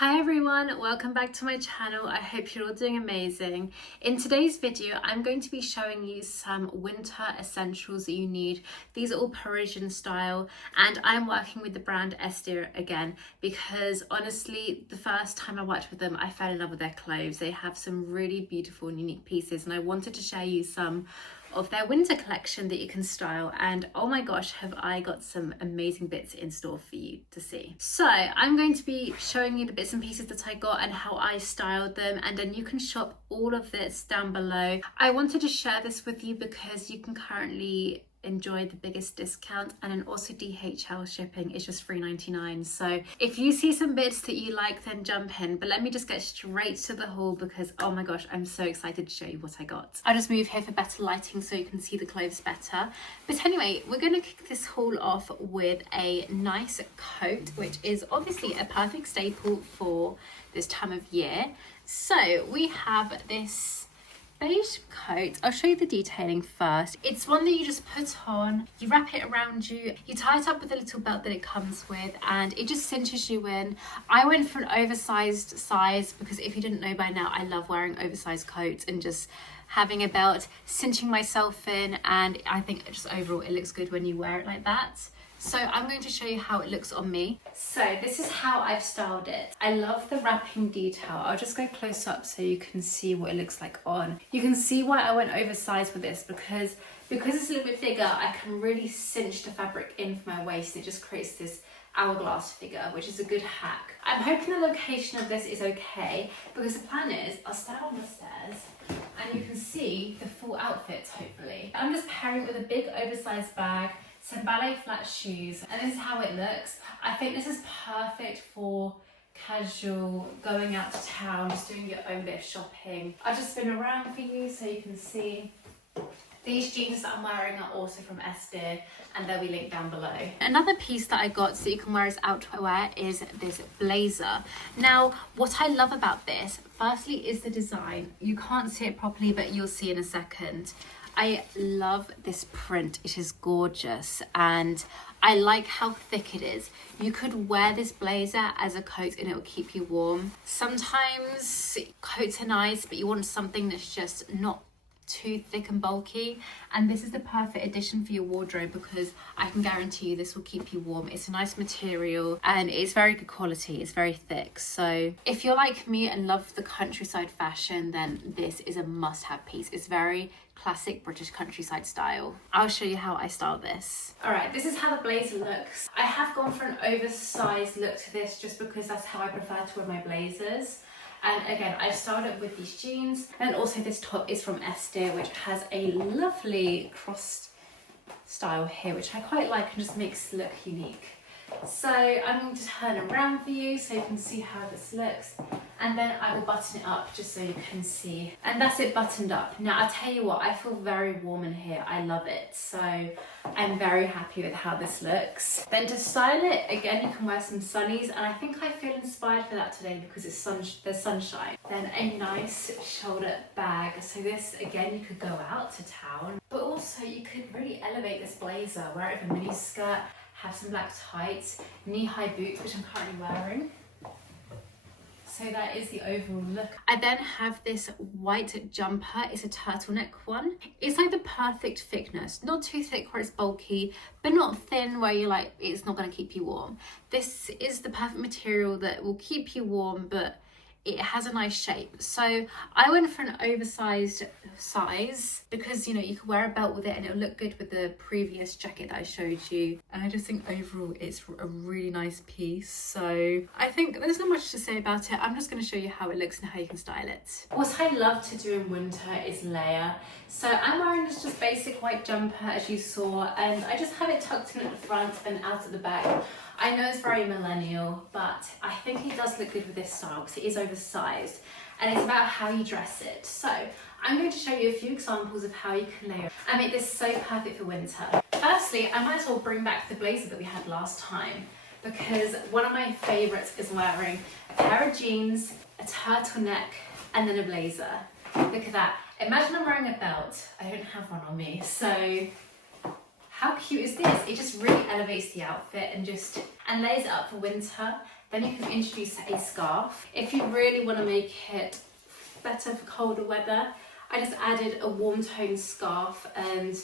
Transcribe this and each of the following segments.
Hi everyone, welcome back to my channel. I hope you're all doing amazing. In today's video, I'm going to be showing you some winter essentials that you need. These are all Parisian style, and I'm working with the brand S.Deer again because honestly, the first time I worked with them, I fell in love with their clothes. They have some really beautiful and unique pieces, and I wanted to share you some of their winter collection that you can style, and oh my gosh, have I got some amazing bits in store for you to see. So I'm going to be showing you the bits and pieces that I got and how I styled them, and then you can shop all of this down below. I wanted to share this with you because you can currently enjoy the biggest discount, and then also DHL shipping is just $3.99. so if you see some bits that you like, then jump in. But let me just get straight to the haul because oh my gosh, I'm so excited to show you what I got. I'll just move here for better lighting so you can see the clothes better. But anyway, we're going to kick this haul off with a nice coat, which is obviously a perfect staple for this time of year. So we have this beige coat. I'll show you the detailing first. It's one that you just put on, you wrap it around you, you tie it up with a little belt that it comes with, and it just cinches you in. I went for an oversized size because if you didn't know by now, I love wearing oversized coats and just having a belt, cinching myself in, and I think just overall it looks good when you wear it like that. So I'm going to show you how it looks on me. So this is how I've styled it. I love the wrapping detail. I'll just go close up so you can see what it looks like on. You can see why I went oversized with this because it's a little bit bigger, I can really cinch the fabric in for my waist. It just creates this hourglass figure, which is a good hack. I'm hoping the location of this is okay because the plan is I'll stand on the stairs and you can see the full outfit hopefully. I'm just pairing it with a big oversized bag, some ballet flat shoes, and this is how it looks. I think this is perfect for casual, going out to town, just doing your own bit of shopping. I'll just spin around for you so you can see. These jeans that I'm wearing are also from S.Deer, and they'll be linked down below. Another piece that I got so you can wear as outerwear is this blazer. Now, what I love about this, firstly, is the design. You can't see it properly, but you'll see in a second. I love this print. It is gorgeous, and I like how thick it is. You could wear this blazer as a coat and it will keep you warm. Sometimes coats are nice, but you want something that's just not too thick and bulky, and this is the perfect addition for your wardrobe because I can guarantee you this will keep you warm. It's a nice material and it's very good quality. It's very thick, so if you're like me and love the countryside fashion, then this is a must-have piece. It's very classic British countryside style. I'll show you how I style this. All right, this is how the blazer looks. I have gone for an oversized look to this just because that's how I prefer to wear my blazers. And again, I've styled it with these jeans, and also this top is from S.Deer, which has a lovely crossed style here, which I quite like and just makes it look unique. So I'm going to turn around for you so you can see how this looks, and then I will button it up just so you can see. And that's it buttoned up. Now I'll tell you what, I feel very warm in here. I love it. So I'm very happy with how this looks. Then to style it, again, you can wear some sunnies, and I think I feel inspired for that today because there's sunshine. Then a nice shoulder bag. So this, again, you could go out to town, but also you could really elevate this blazer, wear it with a mini skirt, have some black tights, knee-high boots, which I'm currently wearing. So that is the overall look. I then have this white jumper. It's a turtleneck one. It's like the perfect thickness. Not too thick where it's bulky, but not thin where you're like, it's not going to keep you warm. This is the perfect material that will keep you warm, but it has a nice shape. So I went for an oversized size because, you know, you could wear a belt with it and it'll look good with the previous jacket that I showed you. And I just think overall it's a really nice piece. So I think there's not much to say about it. I'm just going to show you how it looks and how you can style it. What I love to do in winter is layer. So I'm wearing this just basic white jumper as you saw, and I just have it tucked in at the front and out at the back. I know it's very millennial, but I think it does look good with this style because it is oversized, and it's about how you dress it. So I'm going to show you a few examples of how you can layer and make this so perfect for winter. Firstly, I might as well bring back the blazer that we had last time because one of my favorites is wearing a pair of jeans, a turtleneck, and then a blazer. Look at that. Imagine I'm wearing a belt. I don't have one on me, so how cute is this? It just really elevates the outfit and lays it up for winter. Then you can introduce a scarf. If you really want to make it better for colder weather, I just added a warm tone scarf, and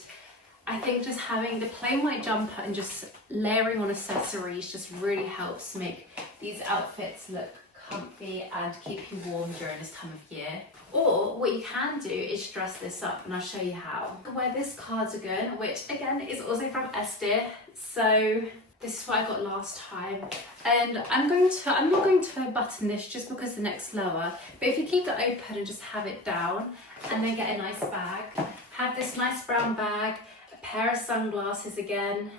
I think just having the plain white jumper and just layering on accessories just really helps make these outfits look comfy and keep you warm during this time of year. Or what you can do is dress this up, and I'll show you how. I wear this cardigan, which again is also from S.Deer. So this is what I got last time, and I'm not going to button this just because the neck's lower, but if you keep it open and just have it down and then get a nice bag, have this nice brown bag, a pair of sunglasses again,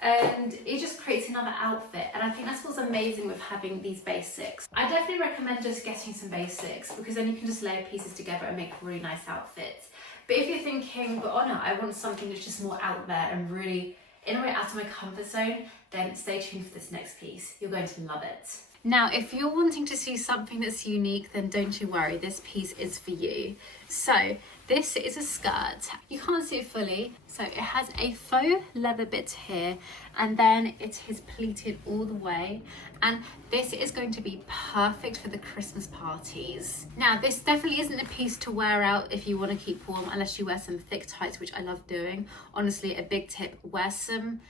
and it just creates another outfit. And I think that's what's amazing with having these basics. I definitely recommend just getting some basics, because then you can just layer pieces together and make really nice outfits. But if you're thinking, but oh no, I want something that's just more out there and really in a way out of my comfort zone, then stay tuned for this next piece. You're going to love it. Now, if you're wanting to see something that's unique, then don't you worry, this piece is for you. So this is a skirt. You can't see it fully. So it has a faux leather bit here, and then it is pleated all the way. And this is going to be perfect for the Christmas parties. Now, this definitely isn't a piece to wear out if you want to keep warm, unless you wear some thick tights, which I love doing. Honestly, a big tip, wear some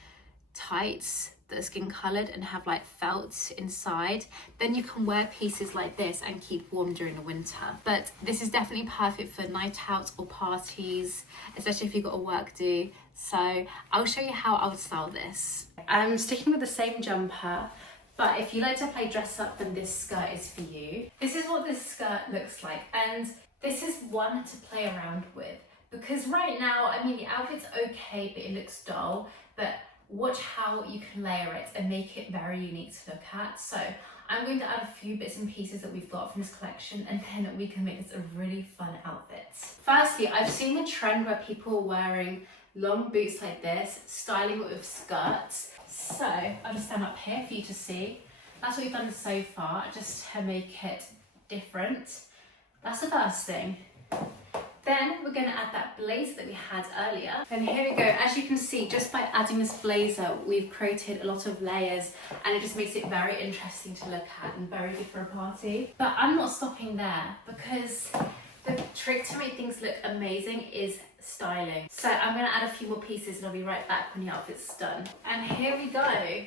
tights that are skin coloured and have like felt inside, then you can wear pieces like this and keep warm during the winter. But this is definitely perfect for night out or parties, especially if you've got a work do. So I'll show you how I would style this. I'm sticking with the same jumper, but if you like to play dress up, then this skirt is for you. This is what this skirt looks like, and this is one to play around with, because right now, I mean, the outfit's okay, but it looks dull, but watch how you can layer it and make it very unique to look at. So I'm going to add a few bits and pieces that we've got from this collection, and then we can make this a really fun outfit. Firstly, I've seen a trend where people are wearing long boots like this, styling it with skirts. So I'll just stand up here for you to see. That's what we've done so far, just to make it different. That's the first thing. Then we're going to add that blazer that we had earlier. And here we go. As you can see, just by adding this blazer, we've created a lot of layers, and it just makes it very interesting to look at and very good for a party. But I'm not stopping there, because the trick to make things look amazing is styling. So I'm going to add a few more pieces, and I'll be right back when the outfit's done. And here we go.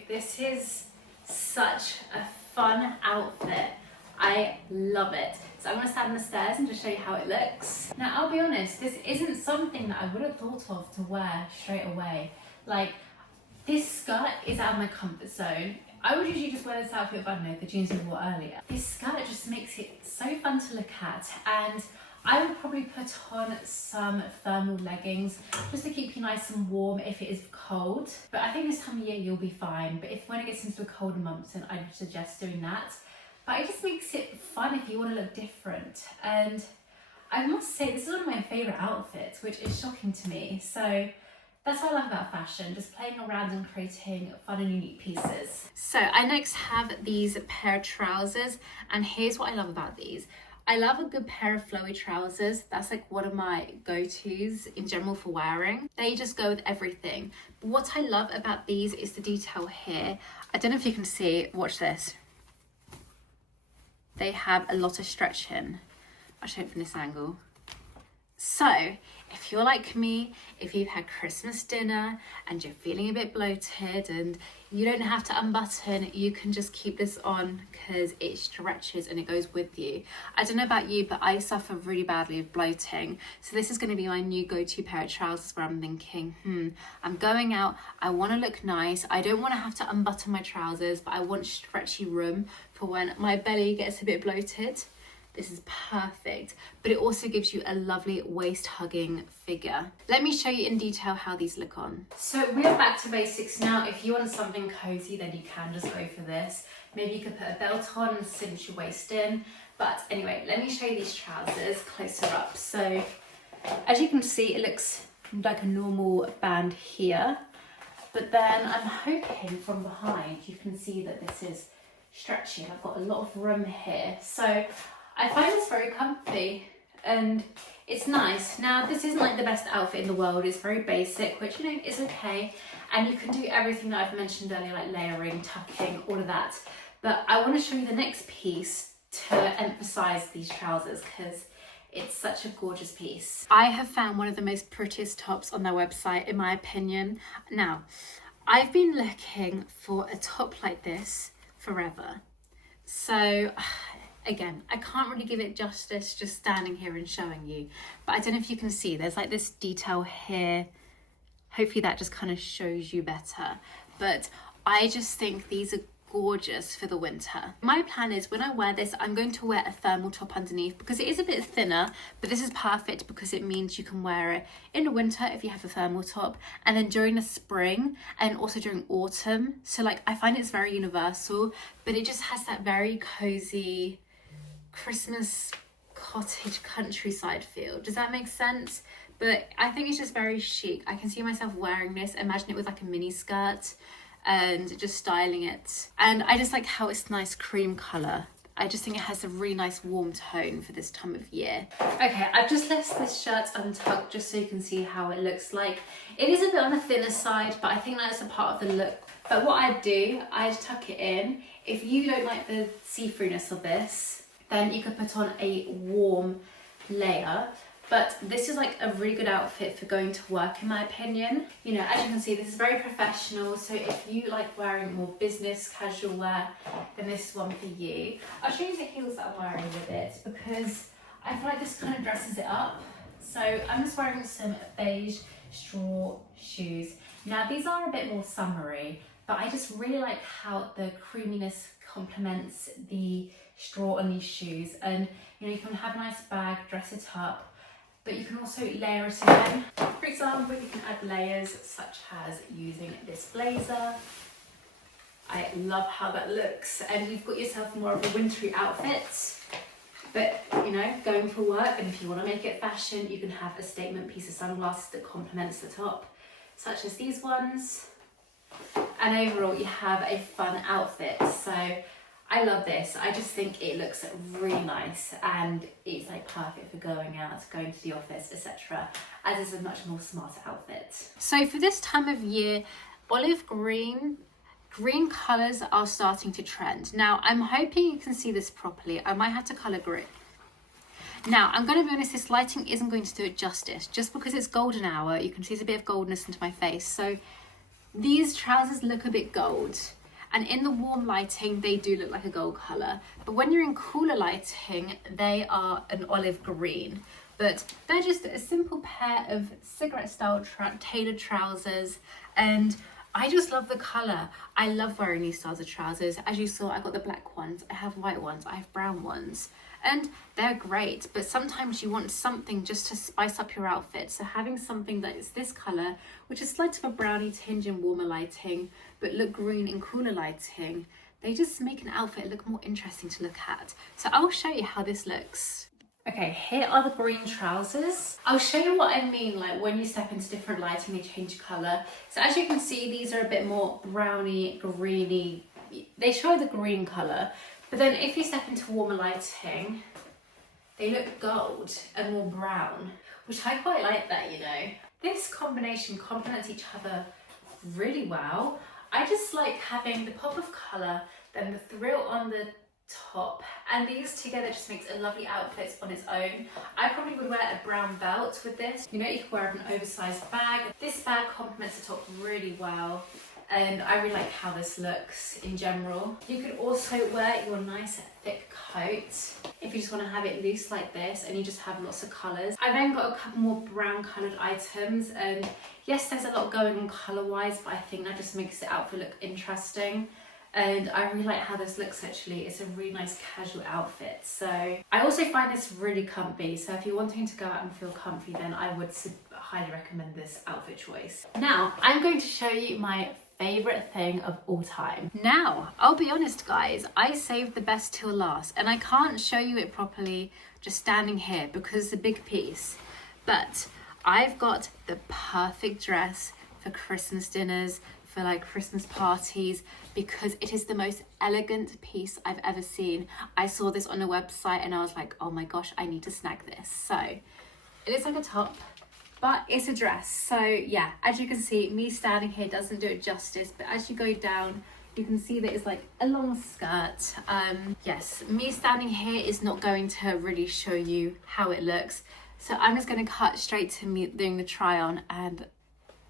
This is such a fun outfit. I love it. So I'm going to stand on the stairs and just show you how it looks. Now, I'll be honest, this isn't something that I would have thought of to wear straight away. Like, this skirt is out of my comfort zone. I would usually just wear this outfit with, I don't know, the jeans we wore earlier. This skirt just makes it so fun to look at, and I would probably put on some thermal leggings just to keep you nice and warm if it is cold. But I think this time of year you'll be fine. But if when it gets into the colder months, then I'd suggest doing that. But it just makes it fun if you want to look different. And I must say, this is one of my favourite outfits, which is shocking to me. So that's what I love about fashion, just playing around and creating fun and unique pieces. So I next have these pair of trousers, and here's what I love about these. I love a good pair of flowy trousers. That's like one of my go-tos in general for wearing. They just go with everything. But what I love about these is the detail here. I don't know if you can see, watch this. They have a lot of stretching. I'll show it from this angle. So if you're like me, if you've had Christmas dinner and you're feeling a bit bloated and you don't have to unbutton, you can just keep this on because it stretches and it goes with you. I don't know about you, but I suffer really badly with bloating. So this is going to be my new go-to pair of trousers where I'm thinking, I'm going out, I want to look nice. I don't want to have to unbutton my trousers, but I want stretchy room for when my belly gets a bit bloated. This is perfect, but it also gives you a lovely waist hugging figure. Let me show you in detail how these look on. So we are back to basics now. If you want something cozy, then you can just go for this. Maybe you could put a belt on and cinch your waist in. But anyway, let me show you these trousers closer up. So as you can see, it looks like a normal band here, but then I'm hoping from behind you can see that this is stretchy and I've got a lot of room here. So I find this very comfy, and it's nice. Now, this isn't like the best outfit in the world. It's very basic, which, you know, is okay. And you can do everything that I've mentioned earlier, like layering, tucking, all of that. But I want to show you the next piece to emphasize these trousers because it's such a gorgeous piece. I have found one of the most prettiest tops on their website, in my opinion. Now, I've been looking for a top like this forever. So, again, I can't really give it justice just standing here and showing you. But I don't know if you can see, there's like this detail here. Hopefully that just kind of shows you better. But I just think these are gorgeous for the winter. My plan is when I wear this, I'm going to wear a thermal top underneath because it is a bit thinner, but this is perfect because it means you can wear it in the winter if you have a thermal top, and then during the spring and also during autumn. So like, I find it's very universal, but it just has that very cozy Christmas cottage countryside feel. Does that make sense? But I think it's just very chic. I can see myself wearing this. Imagine it with like a mini skirt and just styling it. And I just like how it's nice cream colour. I just think it has a really nice warm tone for this time of year. Okay, I've just left this shirt untucked just so you can see how it looks like. It is a bit on the thinner side, but I think that's a part of the look. But what I do, I tuck it in. If you don't like the see-throughness of this, then you could put on a warm layer. But this is like a really good outfit for going to work, in my opinion. You know, as you can see, this is very professional. So if you like wearing more business casual wear, then this is one for you. I'll show you the heels that I'm wearing with it because I feel like this kind of dresses it up. So I'm just wearing some beige straw shoes. Now these are a bit more summery, but I just really like how the creaminess complements the straw on these shoes. And you know, you can have a nice bag, dress it up, but you can also layer it again. For example, you can add layers such as using this blazer. I love how that looks. And you've got yourself more of a wintry outfit, but you know, going for work, and if you want to make it fashion, you can have a statement piece of sunglasses that complements the top, such as these ones. And overall, you have a fun outfit. So I love this. I just think it looks really nice and it's like perfect for going out, going to the office, etc. As is a much more smarter outfit. So for this time of year, olive green colours are starting to trend. Now I'm hoping you can see this properly. I might have to colour grade. Now I'm going to be honest, this lighting isn't going to do it justice. Just because it's golden hour, you can see there's a bit of goldness into my face. So these trousers look a bit gold. And in the warm lighting, they do look like a gold colour. But when you're in cooler lighting, they are an olive green. But they're just a simple pair of cigarette-style tailored trousers. And I just love the colour. I love wearing these styles of trousers. As you saw, I got the black ones, I have white ones, I have brown ones. And they're great, but sometimes you want something just to spice up your outfit. So having something that is this colour, which is slight of a brownie tinge in warmer lighting, but look green in cooler lighting, they just make an outfit look more interesting to look at. So I'll show you how this looks. Okay, here are the green trousers. I'll show you what I mean, like when you step into different lighting, they change colour. So as you can see, these are a bit more browny, greeny. They show the green colour. But then if you step into warmer lighting, they look gold and more brown, which I quite like that, you know. This combination complements each other really well. I just like having the pop of colour, then the thrill on the top, and these together just makes a lovely outfit on its own. I probably would wear a brown belt with this. You know, you could wear an oversized bag. This bag complements the top really well. And I really like how this looks in general. You could also wear your nice thick coat if you just want to have it loose like this and you just have lots of colours. I've then got a couple more brown coloured items, and yes, there's a lot going on colour wise, but I think that just makes the outfit look interesting. And I really like how this looks actually. It's a really nice casual outfit. So I also find this really comfy. So if you're wanting to go out and feel comfy, then I would highly recommend this outfit choice. Now I'm going to show you my favourite thing of all time. Now, I'll be honest guys, I saved the best till last and I can't show you it properly just standing here because it's a big piece. But I've got the perfect dress for Christmas dinners, for like Christmas parties because it is the most elegant piece I've ever seen. I saw this on a website and I was like, oh my gosh, I need to snag this. So it looks like a top, but it's a dress. So yeah, as you can see, me standing here doesn't do it justice, but as you go down, you can see that it's like a long skirt. Yes, me standing here is not going to really show you how it looks. So I'm just going to cut straight to me doing the try on, and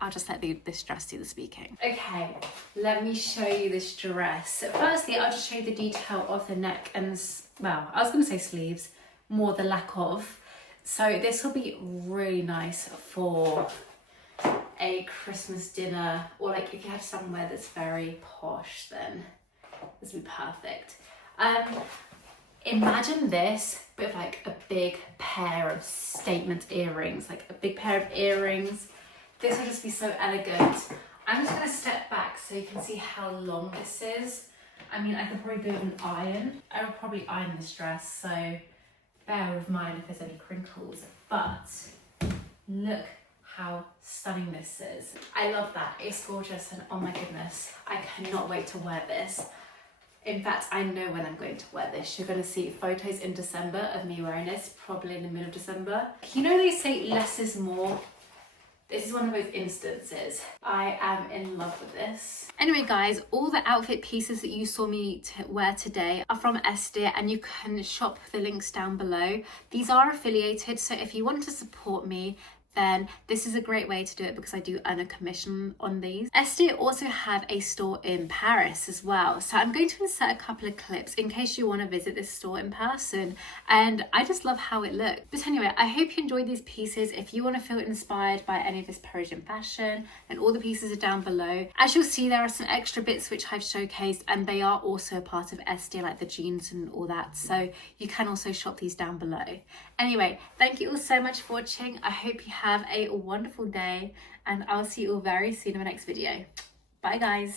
I'll just let this dress do the speaking. Okay, let me show you this dress. Firstly, I'll just show you the detail of the neck and, well, I was going to say sleeves, more the lack of. So this will be really nice for a Christmas dinner, or like if you have somewhere that's very posh, then this would be perfect. Imagine this with like a big pair of statement earrings, like a big pair of earrings. This would just be so elegant. I'm just gonna step back so you can see how long this is. I mean, I could probably do it with an iron. I would probably iron this dress, so bear with mine if there's any crinkles, but look how stunning this is. I love that, it's gorgeous, and oh my goodness, I cannot wait to wear this. In fact, I know when I'm going to wear this. You're going to see photos in December of me wearing this, probably in the middle of December. You know they say less is more? This is one of those instances. I am in love with this. Anyway guys, all the outfit pieces that you saw me wear today are from S.Deer, and you can shop the links down below. These are affiliated, so if you want to support me, then this is a great way to do it because I do earn a commission on these. S.Deer also have a store in Paris as well. So I'm going to insert a couple of clips in case you want to visit this store in person. And I just love how it looks. But anyway, I hope you enjoyed these pieces. If you want to feel inspired by any of this Parisian fashion, then all the pieces are down below. As you'll see, there are some extra bits which I've showcased, and they are also a part of S.Deer, like the jeans and all that. So you can also shop these down below. Anyway, thank you all so much for watching. I hope you have a wonderful day, and I'll see you all very soon in my next video. Bye guys.